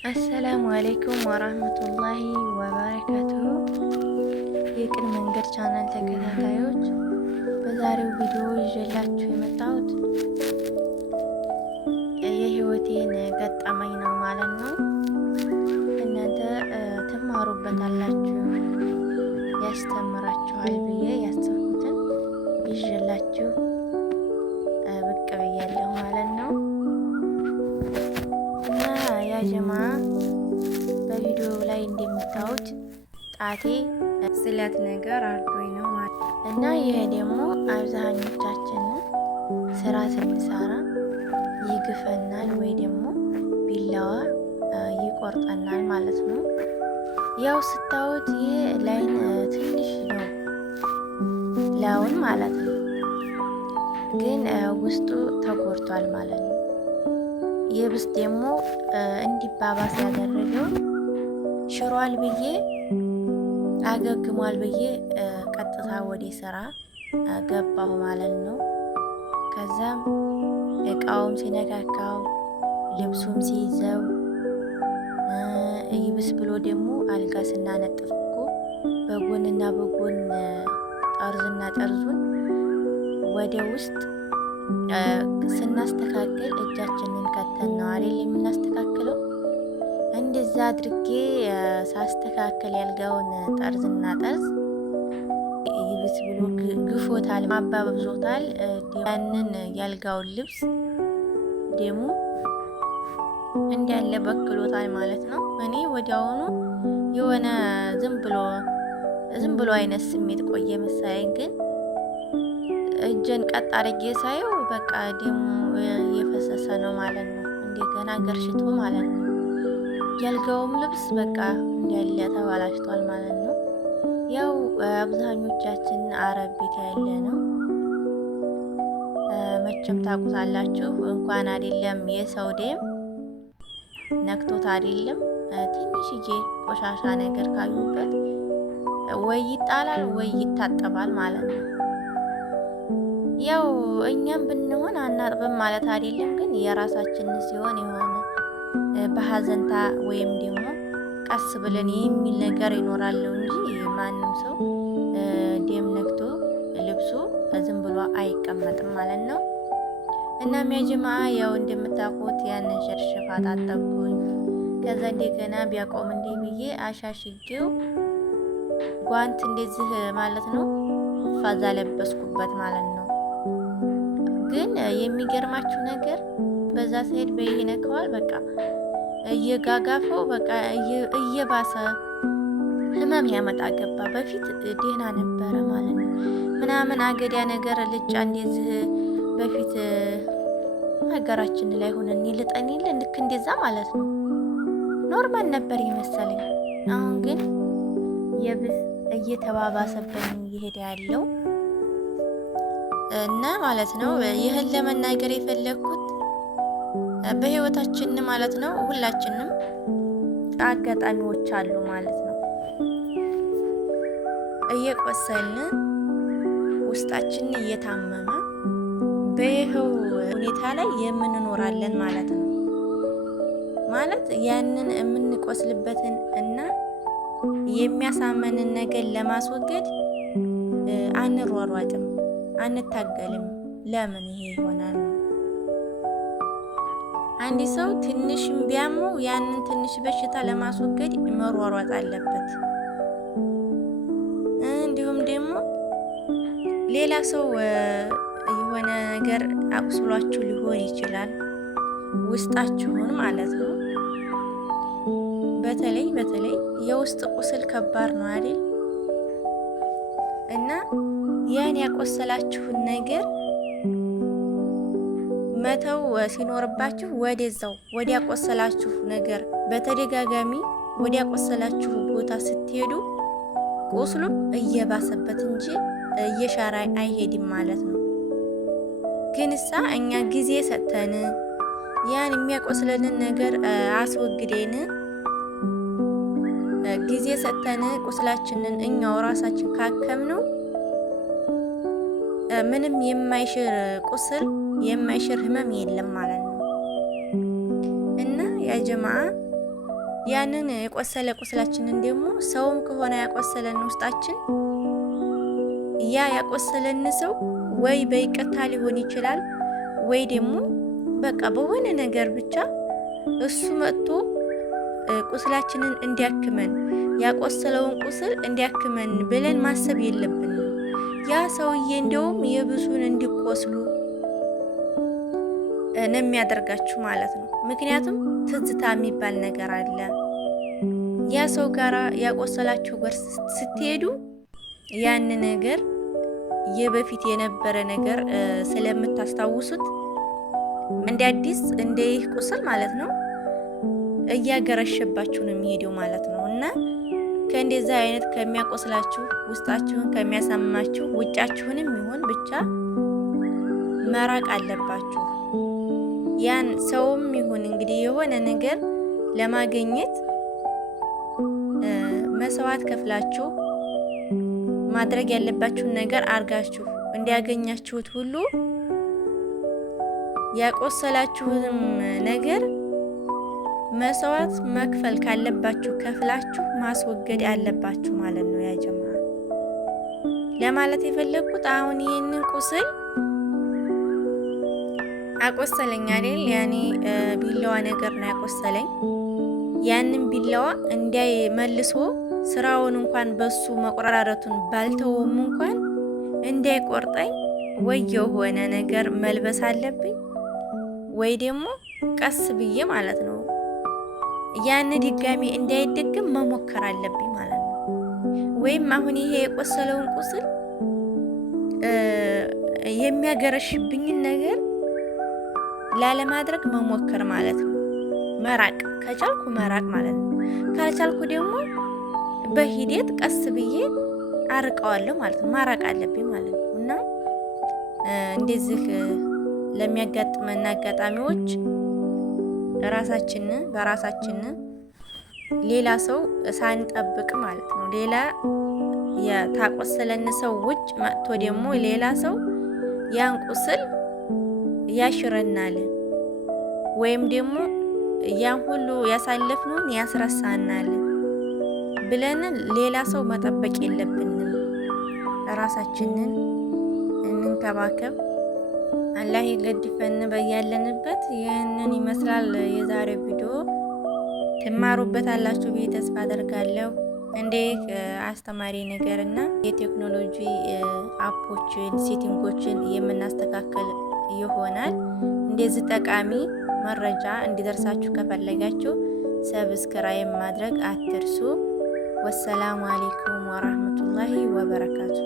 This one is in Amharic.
አሰላሙ አሌይኩም ወራህመቱላሂ ወበረካቱሁ። የቅን መንገድ ቻናል ተከታታዮች በዛሬው ቪዲዮ ይዤላችሁ የመጣሁት የህይወቴን ገጠመኝ ነው ማለት ነው። እናንተ ትማሩበታላችሁ፣ ያስተምራችኋል ብዬ ያሰብኩትን ይዤላችሁ ብቅ ብያለሁ ማለት ነው። እና ያጀማ በቪዲዮ ላይ እንደምታዩት ጣቴ ስለት ነገር አድርጎኝ ነው ማለት ነው። እና ይሄ ደግሞ አብዛኞቻችንን ስራ ስንሰራ ይግፈናል ወይ ደግሞ ቢላዋ ይቆርጠናል ማለት ነው። ያው ስታዩት ይሄ ላይን ትንሽ ነው ላውን ማለት ነው፣ ግን ውስጡ ተጎድቷል ማለት ነው። የብስ ደግሞ እንዲባባስ ያደረገው ሽሯል ብዬ አገግሟል ብዬ ቀጥታ ወደ ስራ ገባሁ ማለት ነው። ከዛም እቃውም ሲነካካው ልብሱም ሲይዘው ይብስ ብሎ ደግሞ አልጋ ስናነጥፍ እኮ በጎንና በጎን ጠርዝና ጠርዙን ወደ ውስጥ ስናስተካክል እጃችንን ከተን ነው አይደል የምናስተካክለው። እንደዛ አድርጌ ሳስተካከል ያልጋውን ጠርዝና ጠርዝ ይብስ ብሎ ግፎታል፣ ማባበብዞታል። ያንን ያልጋውን ልብስ ደግሞ እንዳለ በክሎታል ማለት ነው። እኔ ወዲያውኑ የሆነ ዝም ብሎ አይነት ስሜት ቆየ መሰለኝ፣ ግን እጄን ቀጥ አድርጌ ሳየው በቃ ደግሞ እየፈሰሰ ነው ማለት ነው። እንደገና ገርሽቶ ማለት ነው። ያልጋውም ልብስ በቃ እንዳለ ተባላሽቷል ማለት ነው። ያው አብዛኞቻችን አረብ ቤት ያለ ነው መቼም ታውቁታላችሁ። እንኳን አይደለም የሰው ደም ነክቶት አይደለም ትንሽዬ ቆሻሻ ነገር ካዩበት ወይ ይጣላል ወይ ይታጠባል ማለት ነው። ያው እኛም ብንሆን አናጥብም ማለት አይደለም፣ ግን የራሳችን ሲሆን የሆነ በሀዘንታ ወይም ደግሞ ቀስ ብለን የሚል ነገር ይኖራል እንጂ ማንም ሰው ደም ነክቶ ልብሱ ዝም ብሎ አይቀመጥም ማለት ነው። እናም ያጀማ ያው እንደምታውቁት ያንን ሸርሸፋ ታጠብኩኝ። ከዛ እንደገና ቢያቆም እንዴ ብዬ አሻሽጌው ጓንት እንደዚህ ማለት ነው ፋዛ ለበስኩበት ማለት ነው። ግን የሚገርማችሁ ነገር በዛ ሳይድ በይነከዋል በቃ እየጋጋፈው በቃ እየባሰ ህመም ያመጣ ገባ። በፊት ደህና ነበረ ማለት ነው። ምናምን አገዳ ነገር ልጫ እንደዚህ በፊት ሀገራችን ላይ ሆነን ይልጠን ይል ልክ እንደዛ ማለት ነው ኖርማል ነበር ይመሰለኝ። አሁን ግን የብስ እየተባባሰብኝ እየሄደ ያለው እና ማለት ነው። ይህን ለመናገር የፈለግኩት በህይወታችን ማለት ነው ሁላችንም አጋጣሚዎች አሉ ማለት ነው። እየቆሰልን ውስጣችን እየታመመ በይኸው ሁኔታ ላይ የምንኖራለን ማለት ነው። ማለት ያንን የምንቆስልበትን እና የሚያሳመንን ነገር ለማስወገድ አንሯሯጥም፣ አንታገልም። ለምን ይሄ ይሆናል? አንድ ሰው ትንሽም ቢያመው ያንን ትንሽ በሽታ ለማስወገድ መሯሯጥ አለበት። እንዲሁም ደግሞ ሌላ ሰው የሆነ ነገር አቁስሏችሁ ሊሆን ይችላል፣ ውስጣችሁን ማለት ነው። በተለይ የውስጥ ቁስል ከባድ ነው አይደል? እና ያን ያቆሰላችሁን ነገር መተው ሲኖርባችሁ ወደዛው ወዲያቆሰላችሁ ነገር በተደጋጋሚ ወዲያቆሰላችሁ ቦታ ስትሄዱ ቁስሉም እየባሰበት እንጂ እየሻረ አይሄድም ማለት ነው። ግን እኛ ጊዜ ሰጥተን ያን የሚያቆስለንን ነገር አስወግደን ጊዜ ሰጥተን ቁስላችንን እኛው ራሳችን ካከምነው ምንም የማይሽር ቁስል የማይሽር ህመም የለም ማለት ነው። እና ያ ጀማዓ ያንን የቆሰለ ቁስላችንን ደግሞ ሰውም ከሆነ ያቆሰለን ውስጣችን ያ ያቆሰለን ሰው ወይ በይቅርታ ሊሆን ይችላል ወይ ደግሞ በቃ በሆነ ነገር ብቻ እሱ መጥቶ ቁስላችንን እንዲያክመን ያቆሰለውን ቁስል እንዲያክመን ብለን ማሰብ የለብንም። ያ ሰውዬ እንደውም የብዙን እንዲቆስሉ ነው የሚያደርጋችሁ ማለት ነው። ምክንያቱም ትዝታ የሚባል ነገር አለ። ያ ሰው ጋራ ያቆሰላችሁ ጋር ስትሄዱ ያን ነገር የበፊት የነበረ ነገር ስለምታስታውሱት እንደ አዲስ እንደ ይህ ቁስል ማለት ነው እያገረሸባችሁ ነው የሚሄደው ማለት ነው። እና ከእንደዛ አይነት ከሚያቆስላችሁ ውስጣችሁን ከሚያሳምማችሁ ውጫችሁንም ይሁን ብቻ መራቅ አለባችሁ። ያን ሰውም ይሁን እንግዲህ የሆነ ነገር ለማግኘት መስዋዕት ከፍላችሁ ማድረግ ያለባችሁን ነገር አርጋችሁ እንዲያገኛችሁት ሁሉ ያቆሰላችሁንም ነገር መስዋዕት መክፈል ካለባችሁ ከፍላችሁ ማስወገድ ያለባችሁ ማለት ነው። ያ ጀማ ለማለት የፈለኩት አሁን ይሄንን ቁስል አቆሰለኝ አይደል? ያኔ ቢላዋ ነገር ነው ያቆሰለኝ። ያንን ቢላዋ እንዲያይ መልሶ ስራውን እንኳን በሱ መቆራረጡን ባልተውም እንኳን እንዳይቆርጠኝ ወይ የሆነ ነገር መልበስ አለብኝ ወይ ደግሞ ቀስ ብዬ ማለት ነው ያን ድጋሚ እንዳይደግም መሞከር አለብኝ ማለት ነው። ወይም አሁን ይሄ የቆሰለውን ቁስል የሚያገረሽብኝን ነገር ላለማድረግ መሞከር ማለት ነው። መራቅ ከቻልኩ መራቅ ማለት ነው። ካልቻልኩ ደግሞ በሂደት ቀስ ብዬ አርቀዋለሁ ማለት ነው። ማራቅ አለብኝ ማለት ነው። እና እንደዚህ ለሚያጋጥመን አጋጣሚዎች በራሳችን ሌላ ሰው ሳንጠብቅ ማለት ነው ሌላ የታቆሰለን ሰው ውጭ መጥቶ ደግሞ ሌላ ሰው ያን ቁስል ያሽረናል ወይም ደግሞ ያን ሁሉ ያሳለፍነውን ያስረሳናል ብለን ሌላ ሰው መጠበቅ የለብንም። ራሳችንን እንንከባከብ። አላህ ይገድፈን በያለንበት። ይህንን ይመስላል የዛሬው ቪዲዮ። ትማሩበታላችሁ ብዬ ተስፋ አደርጋለሁ። እንዴ አስተማሪ ነገርና የቴክኖሎጂ አፖችን ሴቲንጎችን የምናስተካከል ይሆናል። እንደዚህ ጠቃሚ መረጃ እንዲደርሳችሁ ከፈለጋችሁ ሰብስክራይብ ማድረግ አትርሱ። ወሰላሙ አለይኩም ወራህመቱላሂ ወበረካቱ።